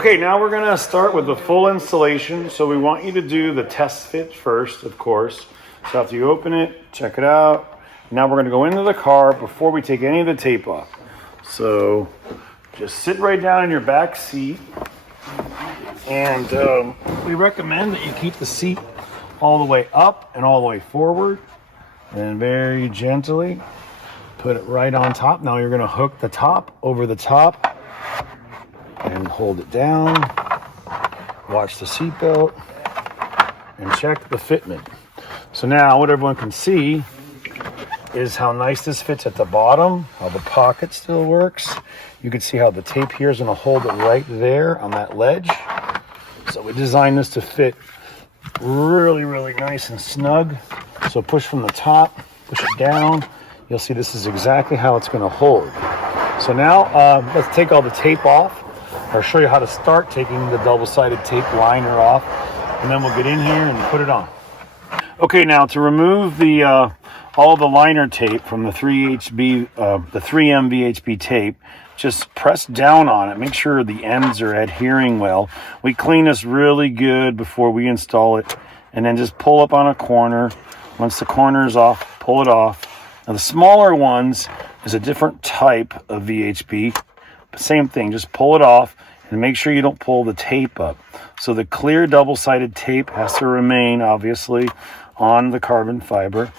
Okay, now we're gonna start with the full installation. So we want you to do the test fit first, of course. So after you open it, check it out. Now we're gonna go into the car before we take any of the tape off. So just sit right down in your back seat. And we recommend that you keep the seat all the way up and all the way forward. And very gently put it right on top. Now you're gonna hook the top over the top and hold it down. Watch the seatbelt and check the fitment. So now what everyone can see is how nice this fits at the bottom, how the pocket still works. You can see how the tape here is going to hold it right there on that ledge. So we designed this to fit really, really nice and snug. So push from the top, push it down. You'll see this is exactly how it's going to hold. So now let's take all the tape off. I'll show you how to start taking the double-sided tape liner off, and then we'll get in here and put it on. Okay, now to remove the all the liner tape from the 3M VHB tape, just press down on it. Make sure the ends are adhering well. We clean this really good before we install it, and then just pull up on a corner. Once the corner is off, pull it off. Now the smaller ones is a different type of VHB. Same thing, just pull it off and make sure you don't pull the tape up. So the clear double-sided tape has to remain, obviously, on the carbon fiber.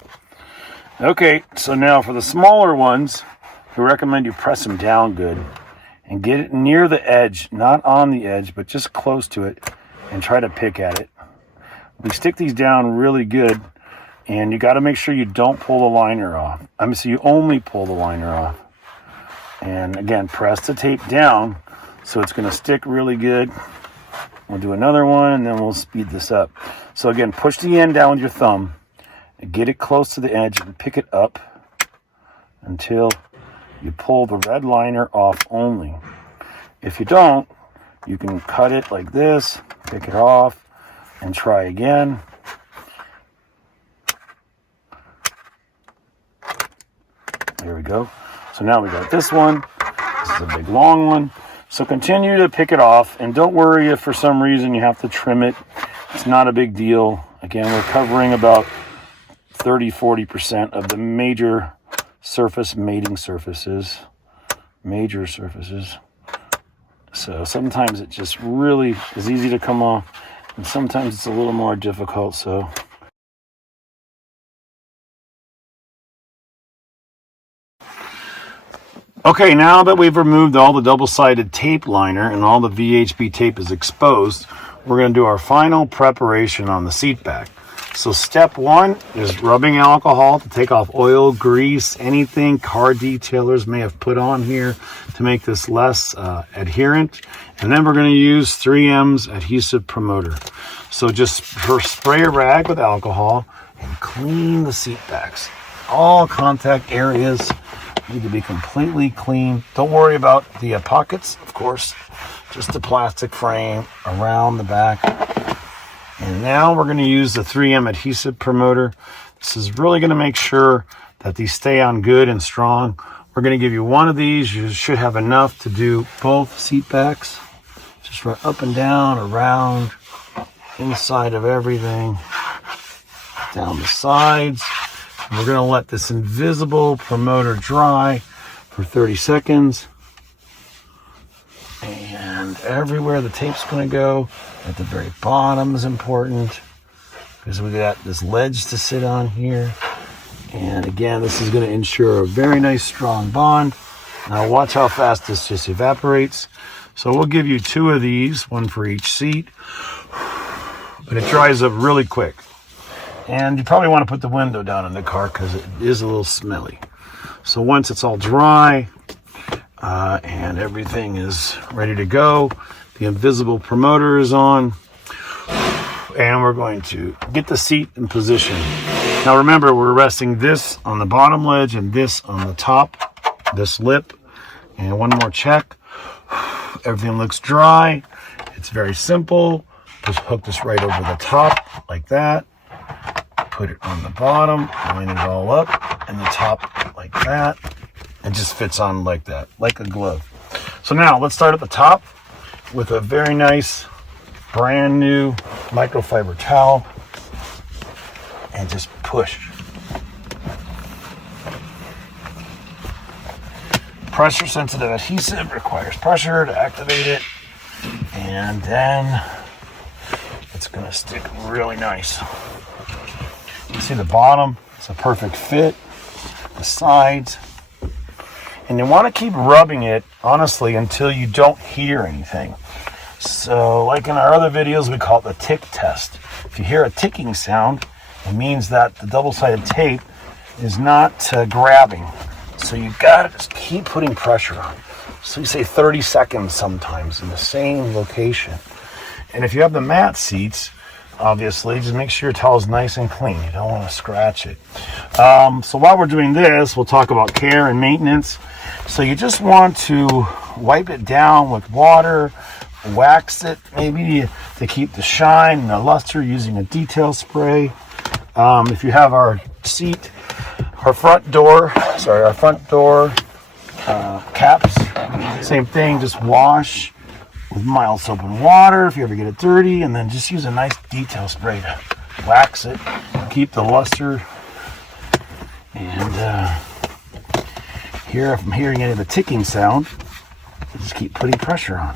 Okay, so now for the smaller ones, we recommend you press them down good and get it near the edge, not on the edge, but just close to it, and try to pick at it. We stick these down really good, and you got to make sure you don't pull the liner off. So you only pull the liner off. And again, press the tape down so it's going to stick really good. We'll do another one and then we'll speed this up. So again, push the end down with your thumb and get it close to the edge and pick it up until you pull the red liner off only. If you don't, you can cut it like this, pick it off, and try again. There we go. So now we got this one. This is a big long one. So continue to pick it off, and don't worry if for some reason you have to trim it. It's not a big deal. Again, we're covering about 30-40% of the major surface mating surfaces. Major surfaces. So sometimes it just really is easy to come off, and sometimes it's a little more difficult. So okay, now that we've removed all the double-sided tape liner and all the VHB tape is exposed, we're going to do our final preparation on the seat back. So step one is rubbing alcohol to take off oil, grease, anything car detailers may have put on here to make this less adherent. And then we're going to use 3M's adhesive promoter. So just spray a rag with alcohol and clean the seat backs. All contact areas need to be completely clean. Don't worry about the pockets, of course, just the plastic frame around the back. And now we're going to use the 3M adhesive promoter. This is really going to make sure that these stay on good and strong. We're going to give you one of these. You should have enough to do both seat backs. Just run up and down, around, inside of everything, down the sides. We're going to let this invisible promoter dry for 30 seconds. And everywhere the tape's going to go, at the very bottom is important because we got this ledge to sit on here. And again, this is going to ensure a very nice strong bond. Now watch how fast this just evaporates. So we'll give you 2 of these, one for each seat. But it dries up really quick. And you probably want to put the window down in the car because it is a little smelly. So once it's all dry and everything is ready to go, the invisible promoter is on, and we're going to get the seat in position. Now remember, we're resting this on the bottom ledge and this on the top, this lip. And one more check. Everything looks dry. It's very simple. Just hook this right over the top like that. Put it on the bottom, line it all up, and the top like that. It just fits on like that, like a glove. So now let's start at the top. with a very nice brand new microfiber towel and just push. Pressure sensitive adhesive requires pressure to activate it, and then it's going to stick really nice. You see the bottom, it's a perfect fit, the sides, and you want to keep rubbing it honestly until you don't hear anything. So like in our other videos, we call it the tick test. If you hear a ticking sound, it means that the double-sided tape is not grabbing. So you gotta just keep putting pressure on. So you say 30 seconds sometimes in the same location. And if you have the mat seats, obviously, just make sure your towel is nice and clean. You don't want to scratch it. So while we're doing this, we'll talk about care and maintenance. So you just want to wipe it down with water, wax it maybe to keep the shine and the luster using a detail spray. If you have our front door caps, same thing, just wash with mild soap and water if you ever get it dirty, and then just use a nice detail spray to wax it, keep the luster. And here, if I'm hearing any of the ticking sound, just keep putting pressure on.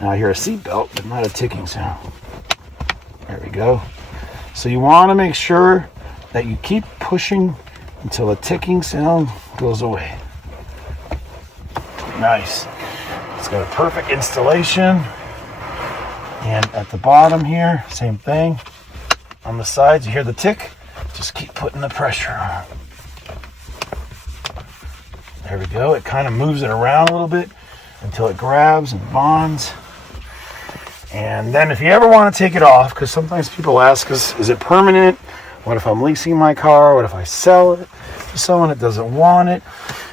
Now I hear a seat belt, but not a ticking sound. There we go. So you want to make sure that you keep pushing until the ticking sound goes away. Nice. It's got a perfect installation. And at the bottom here, same thing. On the sides, you hear the tick. Just keep putting the pressure on. There we go. It kind of moves it around a little bit until it grabs and bonds. And then if you ever want to take it off, because sometimes people ask us, is it permanent? What if I'm leasing my car? What if I sell it to someone that doesn't want it?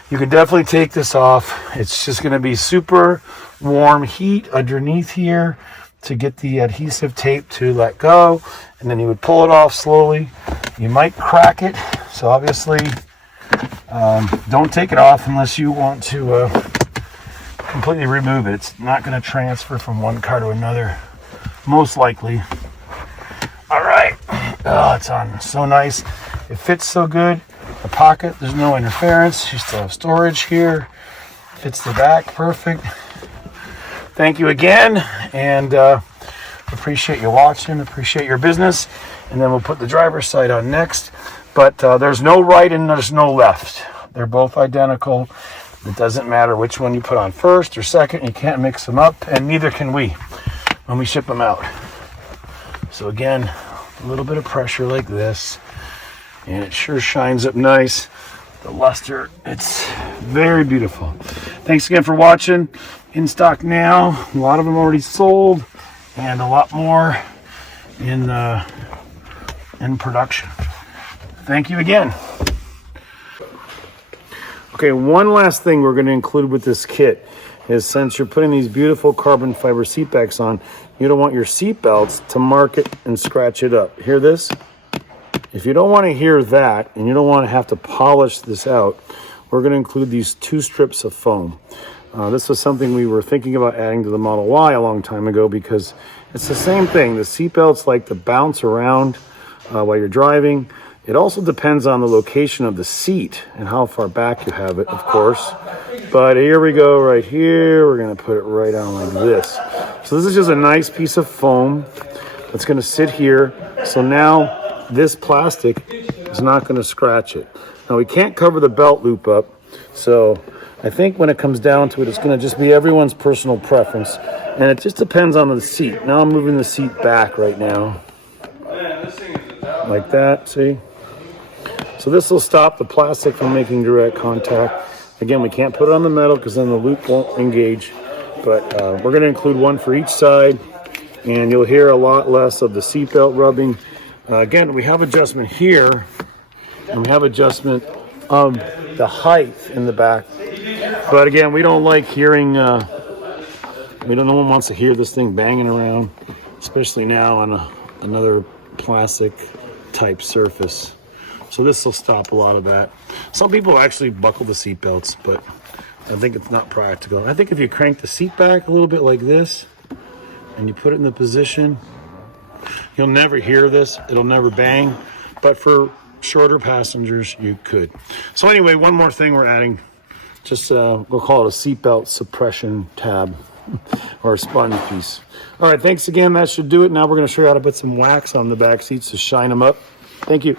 You can definitely take this off. It's just going to be super warm heat underneath here to get the adhesive tape to let go. And then you would pull it off slowly. You might crack it. So obviously, don't take it off unless you want to completely remove it. It's not going to transfer from one car to another, most likely. All right. Oh, it's on so nice. It fits so good. The pocket, there's no interference. You still have storage here. Fits the back perfect. Thank you again, and appreciate you watching. Appreciate your business. And then we'll put the driver's side on next. But there's no right and there's no left. They're both identical. It doesn't matter which one you put on first or second. You can't mix them up, and neither can we when we ship them out. So again, a little bit of pressure like this, and it sure shines up nice. The luster, it's very beautiful. Thanks again for watching. In stock now. A lot of them already sold, and a lot more in production. Thank you again. Okay, one last thing we're going to include with this kit is, since you're putting these beautiful carbon fiber seat backs on, you don't want your seat belts to mark it and scratch it up. Hear this? If you don't want to hear that, and you don't want to have to polish this out, we're going to include these 2 strips of foam. This was something we were thinking about adding to the Model Y a long time ago, because it's the same thing. The seat belts like to bounce around while you're driving. It also depends on the location of the seat and how far back you have it, of course. But here we go, right here. We're going to put it right on like this. So this is just a nice piece of foam that's going to sit here. So now this plastic is not going to scratch it. Now we can't cover the belt loop up. So I think when it comes down to it, it's going to just be everyone's personal preference. And it just depends on the seat. Now I'm moving the seat back right now. Like that, see? So this will stop the plastic from making direct contact. Again, we can't put it on the metal because then the loop won't engage. But we're going to include one for each side, and you'll hear a lot less of the seatbelt rubbing. Again, we have adjustment here, and we have adjustment of the height in the back. But again, we don't like hearing, no one wants to hear this thing banging around, especially now on another plastic type surface. So this will stop a lot of that. Some people actually buckle the seat belts, but I think it's not practical. I think if you crank the seat back a little bit like this, and you put it in the position. You'll never hear this. It'll never bang. But for shorter passengers, you could. So anyway, one more thing we're adding. Just we'll call it a seatbelt suppression tab or a sponge piece. All right, thanks again. That should do it. Now we're going to show you how to put some wax on the back seats to shine them up. Thank you.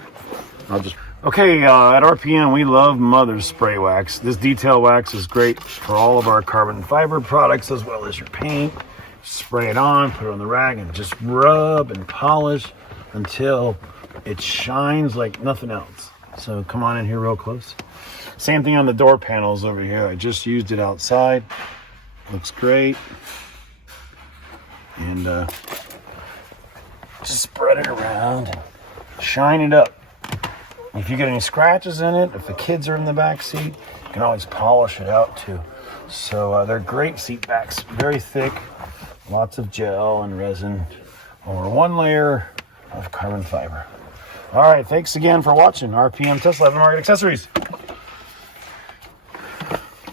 Okay, at RPM, we love Mother's Spray Wax. This detail wax is great for all of our carbon fiber products as well as your paint. Spray it on, put it on the rag, and just rub and polish until it shines like nothing else. So come on in here real close. Same thing on the door panels over here. I just used it outside. Looks great. And just spread it around and shine it up. If you get any scratches in it, if the kids are in the back seat, you can always polish it out too. So they're great seat backs, very thick, lots of gel and resin over one layer of carbon fiber. All right, thanks again for watching RPM Tesla Market Accessories.